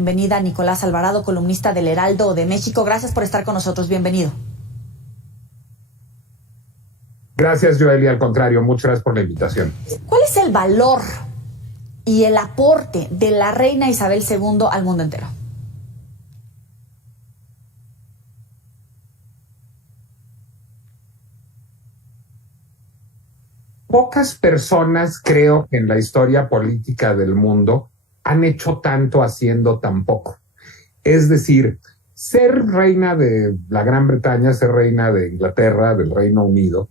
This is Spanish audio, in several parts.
Bienvenida Nicolás Alvarado, columnista del Heraldo de México. Gracias por estar con nosotros. Bienvenido. Gracias, Joely. Al contrario, muchas gracias por la invitación. ¿Cuál es el valor y el aporte de la reina Isabel II al mundo entero? Pocas personas, creo, en la historia política del mundo han hecho tanto haciendo tan poco. Es decir, ser reina de la Gran Bretaña, ser reina de Inglaterra, del Reino Unido,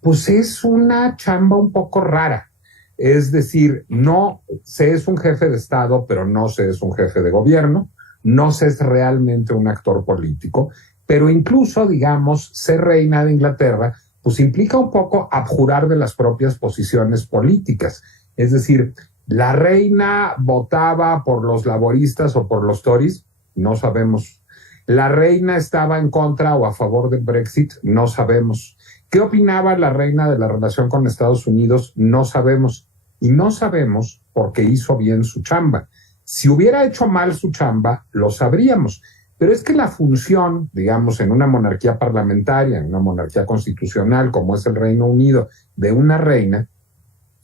pues es una chamba un poco rara. Es decir, no se es un jefe de Estado, pero no se es un jefe de gobierno, no se es realmente un actor político, pero incluso, digamos, ser reina de Inglaterra, pues implica un poco abjurar de las propias posiciones políticas. Es decir, ¿la reina votaba por los laboristas o por los Tories? No sabemos. ¿La reina estaba en contra o a favor del Brexit? No sabemos. ¿Qué opinaba la reina de la relación con Estados Unidos? No sabemos. Y no sabemos porque hizo bien su chamba. Si hubiera hecho mal su chamba, lo sabríamos. Pero es que la función, digamos, en una monarquía parlamentaria, en una monarquía constitucional como es el Reino Unido, de una reina,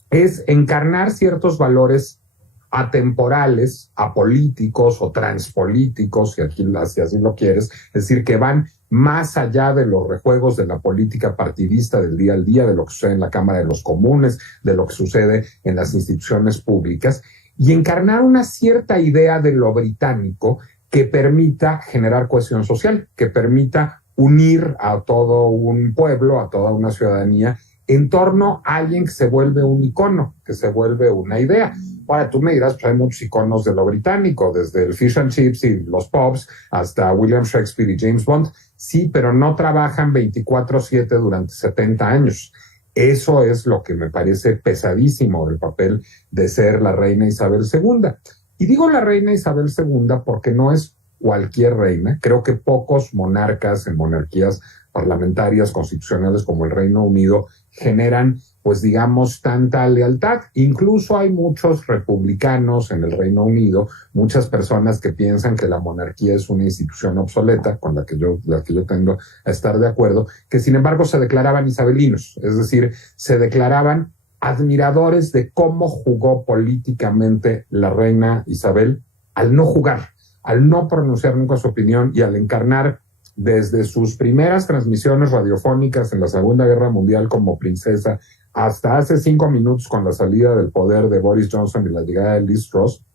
es encarnar ciertos valores atemporales, apolíticos o transpolíticos, si así lo quieres, es decir, que van más allá de los rejuegos de la política partidista del día al día, de lo que sucede en la Cámara de los Comunes, de lo que sucede en las instituciones públicas, y encarnar una cierta idea de lo británico que permita generar cohesión social, que permita unir a todo un pueblo, a toda una ciudadanía, en torno a alguien que se vuelve un icono, que se vuelve una idea. Ahora, tú me dirás, pues hay muchos iconos de lo británico, desde el fish and chips y los pubs hasta William Shakespeare y James Bond. Sí, pero no trabajan 24/7 durante 70 años. Eso es lo que me parece pesadísimo del papel de ser la reina Isabel II. Y digo la reina Isabel II porque no es cualquier reina. Creo que pocos monarcas en monarquías parlamentarias constitucionales como el Reino Unido generan, pues digamos, tanta lealtad. Incluso hay muchos republicanos en el Reino Unido, muchas personas que piensan que la monarquía es una institución obsoleta, con la que yo tendo a estar de acuerdo, que sin embargo se declaraban isabelinos, es decir, se declaraban admiradores de cómo jugó políticamente la reina Isabel al no jugar, al no pronunciar nunca su opinión y al encarnar desde sus primeras transmisiones radiofónicas en la Segunda Guerra Mundial como princesa hasta hace 5 minutos con la salida del poder de Boris Johnson y la llegada de Liz Truss,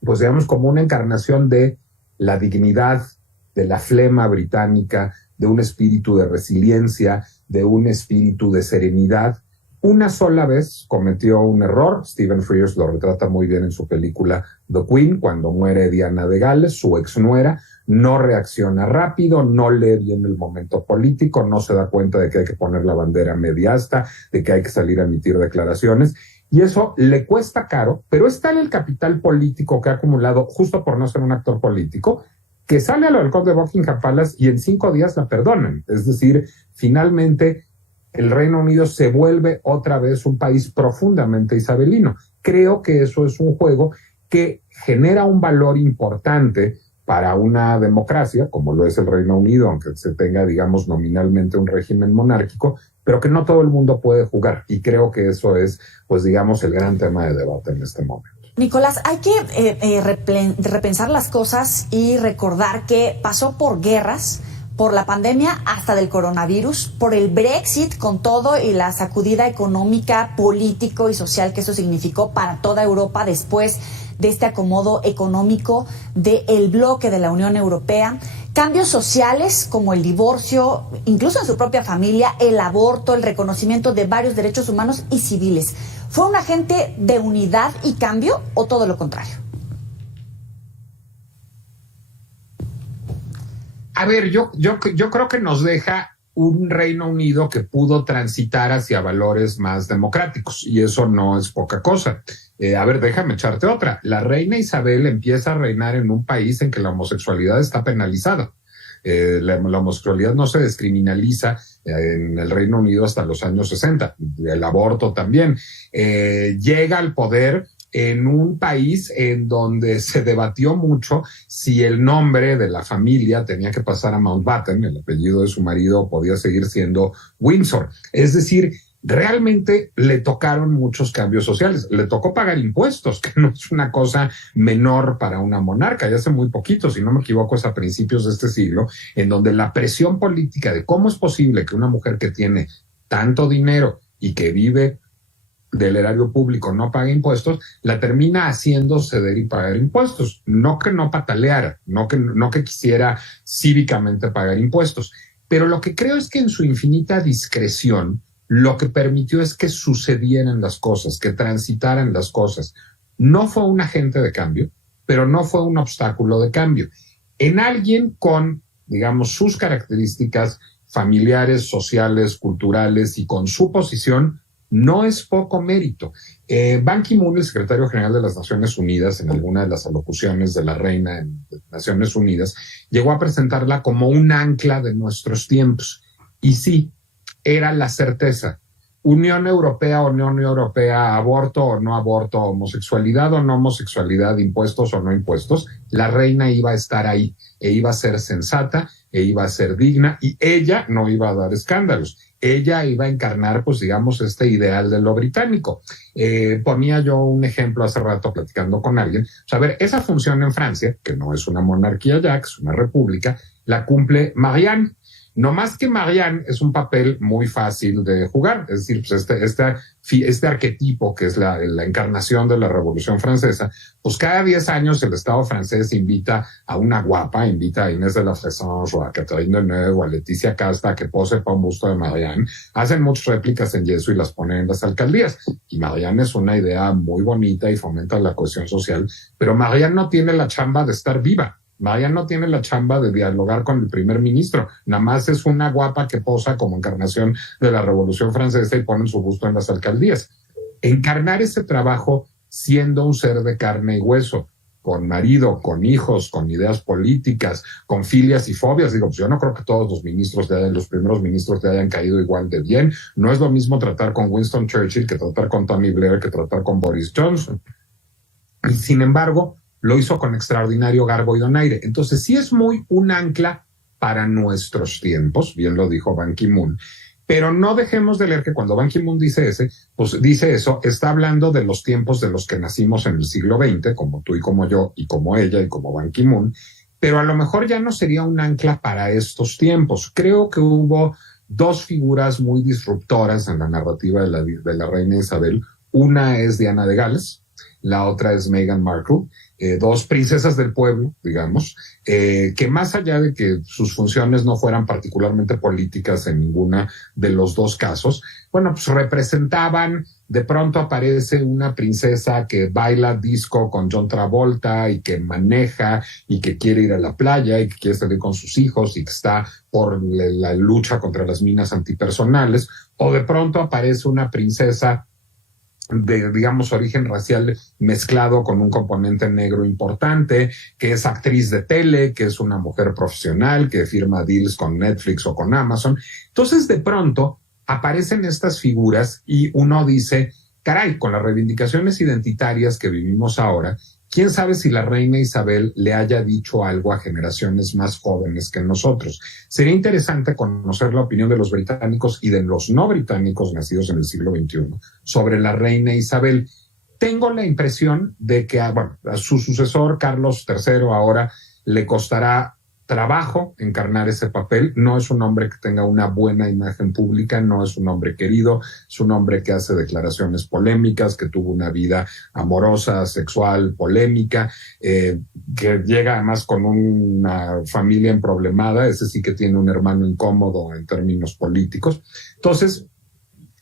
pues digamos como una encarnación de la dignidad, de la flema británica, de un espíritu de resiliencia, de un espíritu de serenidad. Una sola vez cometió un error, Stephen Frears lo retrata muy bien en su película The Queen, cuando muere Diana de Gales, su exnuera, no reacciona rápido, no lee bien el momento político, no se da cuenta de que hay que poner la bandera media asta, de que hay que salir a emitir declaraciones, y eso le cuesta caro, pero es tal el capital político que ha acumulado justo por no ser un actor político, que sale al balcón de Buckingham Palace y en 5 días la perdonan. Es decir, finalmente el Reino Unido se vuelve otra vez un país profundamente isabelino. Creo que eso es un juego que genera un valor importante para una democracia, como lo es el Reino Unido, aunque se tenga, digamos, nominalmente un régimen monárquico, pero que no todo el mundo puede jugar. Y creo que eso es, pues digamos, el gran tema de debate en este momento. Nicolás, hay que repensar las cosas y recordar que pasó por guerras, por la pandemia hasta del coronavirus, por el Brexit con todo y la sacudida económica, político y social que eso significó para toda Europa después de este acomodo económico del bloque de la Unión Europea, cambios sociales como el divorcio, incluso en su propia familia, el aborto, el reconocimiento de varios derechos humanos y civiles. ¿Fue un agente de unidad y cambio o todo lo contrario? A ver, yo creo que nos deja un Reino Unido que pudo transitar hacia valores más democráticos, y eso no es poca cosa. A ver, déjame echarte otra. La reina Isabel empieza a reinar en un país en que la homosexualidad está penalizada. La homosexualidad no se descriminaliza en el Reino Unido hasta los años 60, el aborto también. Llega al poder en un país en donde se debatió mucho si el nombre de la familia tenía que pasar a Mountbatten, el apellido de su marido podía seguir siendo Windsor. Es decir, realmente le tocaron muchos cambios sociales. Le tocó pagar impuestos, que no es una cosa menor para una monarca. Ya hace muy poquito, si no me equivoco, es a principios de este siglo, en donde la presión política de cómo es posible que una mujer que tiene tanto dinero y que vive del erario público no pague impuestos, la termina haciendo ceder y pagar impuestos. No que no pataleara, no que quisiera cívicamente pagar impuestos. Pero lo que creo es que en su infinita discreción, lo que permitió es que sucedieran las cosas, que transitaran las cosas. No fue un agente de cambio, pero no fue un obstáculo de cambio. En alguien con, digamos, sus características familiares, sociales, culturales y con su posición, no es poco mérito. Ban Ki-moon, el secretario general de las Naciones Unidas, en alguna de las alocuciones de la reina en Naciones Unidas, llegó a presentarla como un ancla de nuestros tiempos. Y sí, era la certeza. Unión Europea o no Unión Europea, aborto o no aborto, homosexualidad o no homosexualidad, impuestos o no impuestos, la reina iba a estar ahí e iba a ser sensata e iba a ser digna y ella no iba a dar escándalos. Ella iba a encarnar, pues digamos, este ideal de lo británico. Ponía yo un ejemplo hace rato platicando con alguien. O sea, a ver, esa función en Francia, que no es una monarquía ya, que es una república, la cumple Marianne. No más que Marianne es un papel muy fácil de jugar, es decir, pues este arquetipo que es la encarnación de la Revolución Francesa, pues cada 10 años el Estado francés invita a una guapa, invita a Inés de la Fressange o a Catherine Deneuve o a Leticia Casta que pose para un busto de Marianne, hacen muchas réplicas en yeso y las ponen en las alcaldías. Y Marianne es una idea muy bonita y fomenta la cohesión social, pero Marianne no tiene la chamba de estar viva. Marianne no tiene la chamba de dialogar con el primer ministro, nada más es una guapa que posa como encarnación de la Revolución Francesa y ponen su busto en las alcaldías. Encarnar ese trabajo siendo un ser de carne y hueso, con marido, con hijos, con ideas políticas, con filias y fobias. Digo, pues yo no creo que todos los primeros ministros te hayan caído igual de bien. No es lo mismo tratar con Winston Churchill que tratar con Tony Blair que tratar con Boris Johnson. Y sin embargo, lo hizo con extraordinario garbo y donaire. Entonces, sí es muy un ancla para nuestros tiempos, bien lo dijo Ban Ki-moon, pero no dejemos de leer que cuando Ban Ki-moon dice eso, está hablando de los tiempos de los que nacimos en el siglo XX, como tú y como yo, y como ella y como Ban Ki-moon, pero a lo mejor ya no sería un ancla para estos tiempos. Creo que hubo dos figuras muy disruptoras en la narrativa de la reina Isabel. Una es Diana de Gales, la otra es Meghan Markle, dos princesas del pueblo, digamos, que más allá de que sus funciones no fueran particularmente políticas en ninguna de los dos casos, bueno, pues representaban, de pronto aparece una princesa que baila disco con John Travolta y que maneja y que quiere ir a la playa y que quiere salir con sus hijos y que está por la lucha contra las minas antipersonales, o de pronto aparece una princesa de, digamos, origen racial mezclado con un componente negro importante, que es actriz de tele, que es una mujer profesional, que firma deals con Netflix o con Amazon. Entonces, de pronto, aparecen estas figuras y uno dice, caray, con las reivindicaciones identitarias que vivimos ahora, quién sabe si la reina Isabel le haya dicho algo a generaciones más jóvenes que nosotros. Sería interesante conocer la opinión de los británicos y de los no británicos nacidos en el siglo XXI sobre la reina Isabel. Tengo la impresión de que a su sucesor, Carlos III, ahora le costará trabajo encarnar ese papel. No es un hombre que tenga una buena imagen pública, no es un hombre querido, es un hombre que hace declaraciones polémicas, que tuvo una vida amorosa, sexual, polémica, que llega además con una familia emproblemada. Ese sí que tiene un hermano incómodo en términos políticos. Entonces,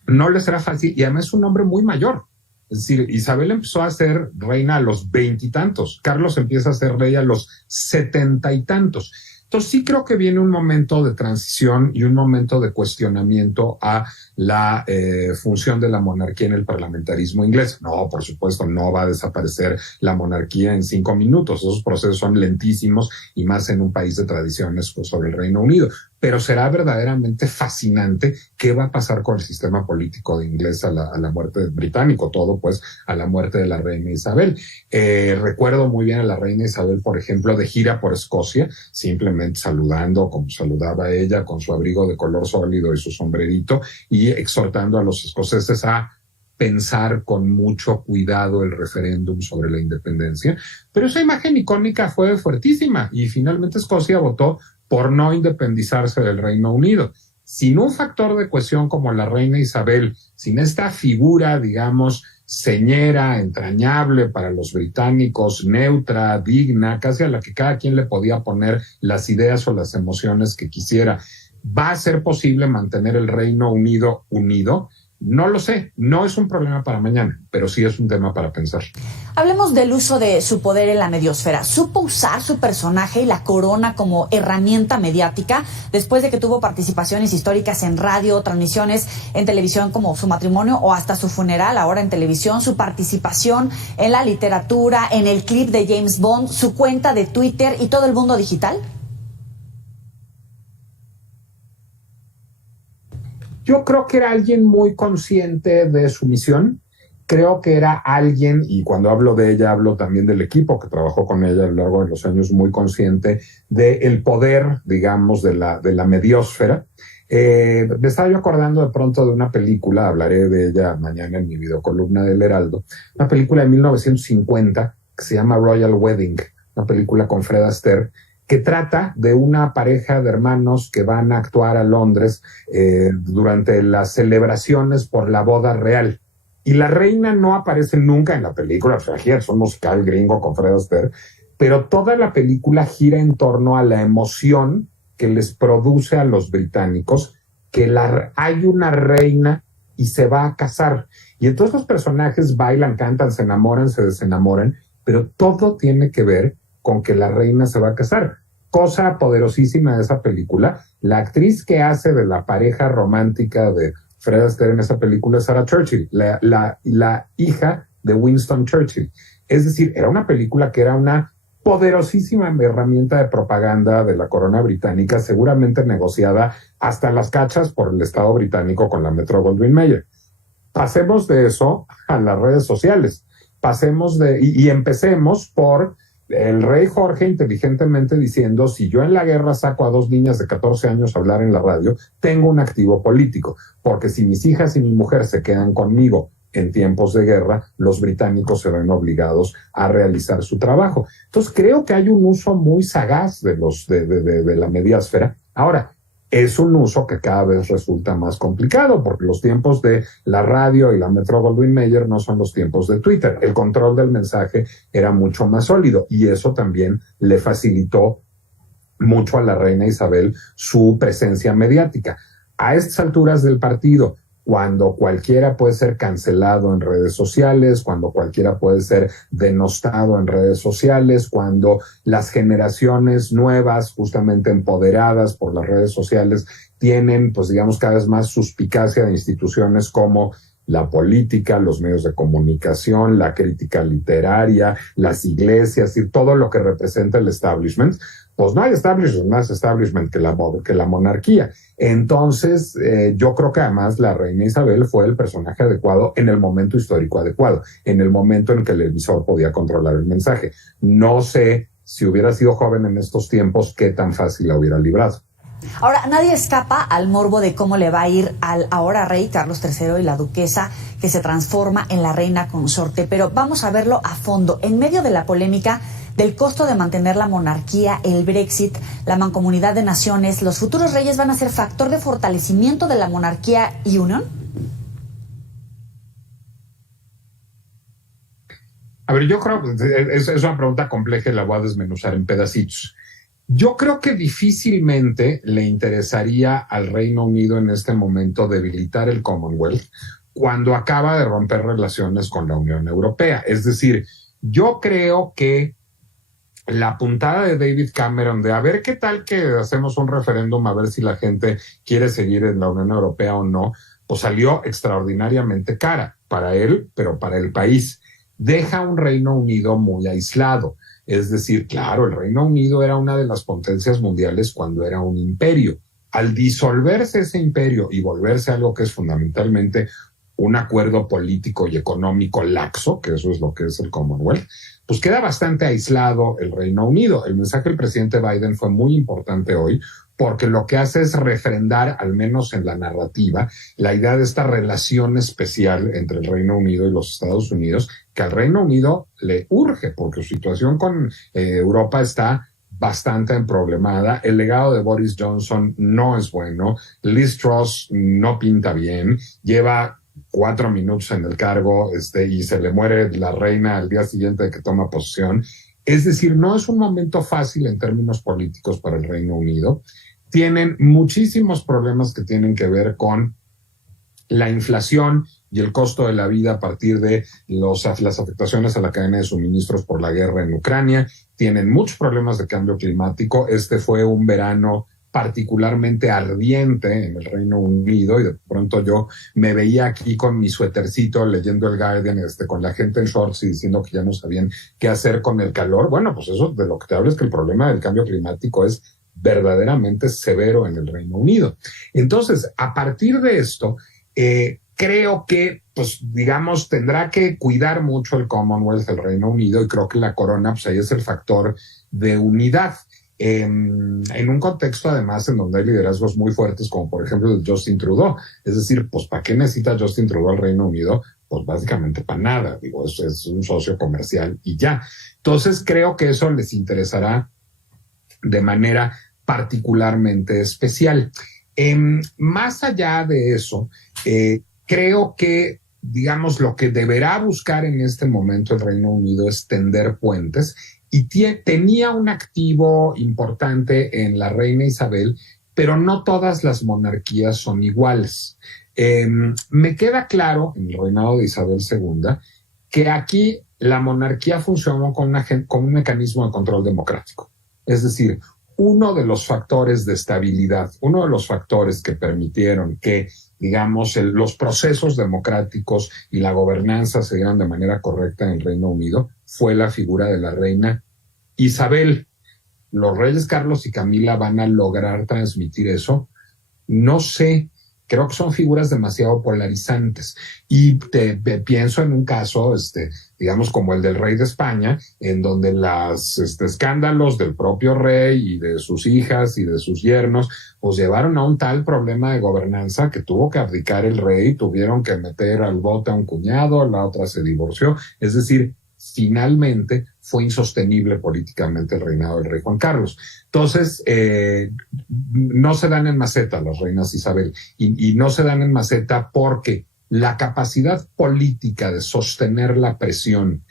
no le será fácil, y además es un hombre muy mayor. Es decir, Isabel empezó a ser reina a los 20 y tantos, Carlos empieza a ser rey a los 70 y tantos. Entonces sí creo que viene un momento de transición y un momento de cuestionamiento a la función de la monarquía en el parlamentarismo inglés. No, por supuesto, no va a desaparecer la monarquía en 5 minutos. Esos procesos son lentísimos y más en un país de tradiciones sobre el Reino Unido. pero será verdaderamente fascinante qué va a pasar con el sistema político de inglés a la muerte del británico, todo pues a la muerte de la reina Isabel. Recuerdo muy bien a la reina Isabel, por ejemplo, de gira por Escocia, simplemente saludando como saludaba ella, con su abrigo de color sólido y su sombrerito, y exhortando a los escoceses a pensar con mucho cuidado el referéndum sobre la independencia. Pero esa imagen icónica fue fuertísima y finalmente Escocia votó por no independizarse del Reino Unido. Sin un factor de cohesión como la reina Isabel, sin esta figura, digamos, señera, entrañable para los británicos, neutra, digna, casi a la que cada quien le podía poner las ideas o las emociones que quisiera, ¿va a ser posible mantener el Reino Unido unido? No lo sé, no es un problema para mañana, pero sí es un tema para pensar. Hablemos del uso de su poder en la mediosfera. ¿Supo usar su personaje y la corona como herramienta mediática después de que tuvo participaciones históricas en radio, transmisiones en televisión como su matrimonio o hasta su funeral ahora en televisión, su participación en la literatura, en el clip de James Bond, su cuenta de Twitter y todo el mundo digital? Yo creo que era alguien muy consciente de su misión. Creo que era alguien, y cuando hablo de ella, hablo también del equipo que trabajó con ella a lo largo de los años, muy consciente del poder, digamos, de la mediósfera. Me estaba yo acordando de pronto de una película, hablaré de ella mañana en mi videocolumna del Heraldo, una película de 1950 que se llama Royal Wedding, una película con Fred Astaire, que trata de una pareja de hermanos que van a actuar a Londres durante las celebraciones por la boda real. Y la reina no aparece nunca en la película, o sea, es un musical gringo con Fred Astaire, pero toda la película gira en torno a la emoción que les produce a los británicos que hay una reina y se va a casar. Y entonces los personajes bailan, cantan, se enamoran, se desenamoran, pero todo tiene que ver con que la reina se va a casar. Cosa poderosísima de esa película, la actriz que hace de la pareja romántica de Fred Astaire en esa película es Sarah Churchill, la hija de Winston Churchill. Es decir, era una película que era una poderosísima herramienta de propaganda de la corona británica, seguramente negociada hasta las cachas por el Estado británico con la Metro-Goldwyn-Mayer. Pasemos de eso a las redes sociales. Y empecemos por el rey Jorge inteligentemente diciendo, si yo en la guerra saco a 2 niñas de 14 años a hablar en la radio, tengo un activo político, porque si mis hijas y mi mujer se quedan conmigo en tiempos de guerra, los británicos se ven obligados a realizar su trabajo. Entonces creo que hay un uso muy sagaz de la mediasfera. Ahora, es un uso que cada vez resulta más complicado porque los tiempos de la radio y la Metro-Goldwyn-Mayer no son los tiempos de Twitter. El control del mensaje era mucho más sólido y eso también le facilitó mucho a la reina Isabel su presencia mediática. A estas alturas del partido, cuando cualquiera puede ser cancelado en redes sociales, cuando cualquiera puede ser denostado en redes sociales, cuando las generaciones nuevas, justamente empoderadas por las redes sociales, tienen, pues digamos, cada vez más suspicacia de instituciones como la política, los medios de comunicación, la crítica literaria, las iglesias y todo lo que representa el establishment, pues no hay establishment, más establishment que la monarquía. Entonces, yo creo que además la reina Isabel fue el personaje adecuado en el momento histórico adecuado, en el momento en que el emisor podía controlar el mensaje. No sé si hubiera sido joven en estos tiempos, qué tan fácil la hubiera librado. Ahora, nadie escapa al morbo de cómo le va a ir al ahora rey Carlos III y la duquesa, que se transforma en la reina consorte, pero vamos a verlo a fondo. En medio de la polémica del costo de mantener la monarquía, el Brexit, la mancomunidad de naciones, ¿los futuros reyes van a ser factor de fortalecimiento de la monarquía y unión? A ver, yo creo que es una pregunta compleja y la voy a desmenuzar en pedacitos. Yo creo que difícilmente le interesaría al Reino Unido en este momento debilitar el Commonwealth cuando acaba de romper relaciones con la Unión Europea. Es decir, yo creo que la puntada de David Cameron de a ver qué tal que hacemos un referéndum, a ver si la gente quiere seguir en la Unión Europea o no, pues salió extraordinariamente cara para él, pero para el país. Deja un Reino Unido muy aislado. Es decir, claro, el Reino Unido era una de las potencias mundiales cuando era un imperio. al disolverse ese imperio y volverse algo que es fundamentalmente un acuerdo político y económico laxo, que eso es lo que es el Commonwealth, pues queda bastante aislado el Reino Unido. El mensaje del presidente Biden fue muy importante hoy, porque lo que hace es refrendar, al menos en la narrativa, la idea de esta relación especial entre el Reino Unido y los Estados Unidos, que al Reino Unido le urge, porque su situación con Europa está bastante emproblemada. El legado de Boris Johnson no es bueno. Liz Truss no pinta bien. Lleva 4 minutos en el cargo y se le muere la reina al día siguiente de que toma posesión. Es decir, no es un momento fácil en términos políticos para el Reino Unido. Tienen muchísimos problemas que tienen que ver con la inflación y el costo de la vida a partir de las afectaciones a la cadena de suministros por la guerra en Ucrania. Tienen muchos problemas de cambio climático. Este fue un verano particularmente ardiente en el Reino Unido y de pronto yo me veía aquí con mi suétercito leyendo el Guardian con la gente en shorts y diciendo que ya no sabían qué hacer con el calor. Bueno, pues eso de lo que te hablo es que el problema del cambio climático es verdaderamente severo en el Reino Unido. Entonces, a partir de esto, creo que, pues, digamos, tendrá que cuidar mucho el Commonwealth, el Reino Unido, y creo que la corona, pues ahí es el factor de unidad. En un contexto, además, en donde hay liderazgos muy fuertes, como por ejemplo el de Justin Trudeau. Es decir, pues, ¿para qué necesita Justin Trudeau al Reino Unido? Pues básicamente para nada. Digo, es un socio comercial y ya. Entonces, creo que eso les interesará de manera particularmente especial. Más allá de eso, creo que, digamos, lo que deberá buscar en este momento el Reino Unido es tender puentes, y tenía un activo importante en la reina Isabel, pero no todas las monarquías son iguales. Me queda claro en el reinado de Isabel II que aquí la monarquía funcionó con un mecanismo de control democrático. Es decir, uno de los factores de estabilidad, uno de los factores que permitieron que, digamos, los procesos democráticos y la gobernanza se dieran de manera correcta en el Reino Unido fue la figura de la reina Isabel. ¿Los reyes Carlos y Camila van a lograr transmitir eso? No sé. Creo que son figuras demasiado polarizantes. Y pienso en un caso, digamos, como el del rey de España, en donde los escándalos del propio rey y de sus hijas y de sus yernos, pues llevaron a un tal problema de gobernanza que tuvo que abdicar el rey, tuvieron que meter al bote a un cuñado, la otra se divorció. Es decir, finalmente fue insostenible políticamente el reinado del rey Juan Carlos. Entonces, no se dan en maceta las reinas Isabel, y no se dan en maceta porque la capacidad política de sostener la presión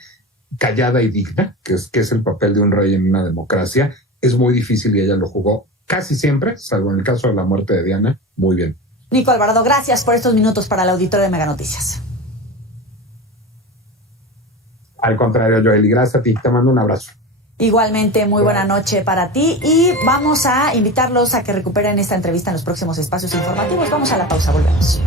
callada y digna, que es el papel de un rey en una democracia, es muy difícil, y ella lo jugó casi siempre, salvo en el caso de la muerte de Diana, muy bien. Nico Alvarado, gracias por estos minutos para el auditorio de Mega Noticias. Al contrario, Joely, gracias a ti. Te mando un abrazo. Igualmente, muy buena noche para ti, y vamos a invitarlos a que recuperen esta entrevista en los próximos espacios informativos. Vamos a la pausa, volvemos.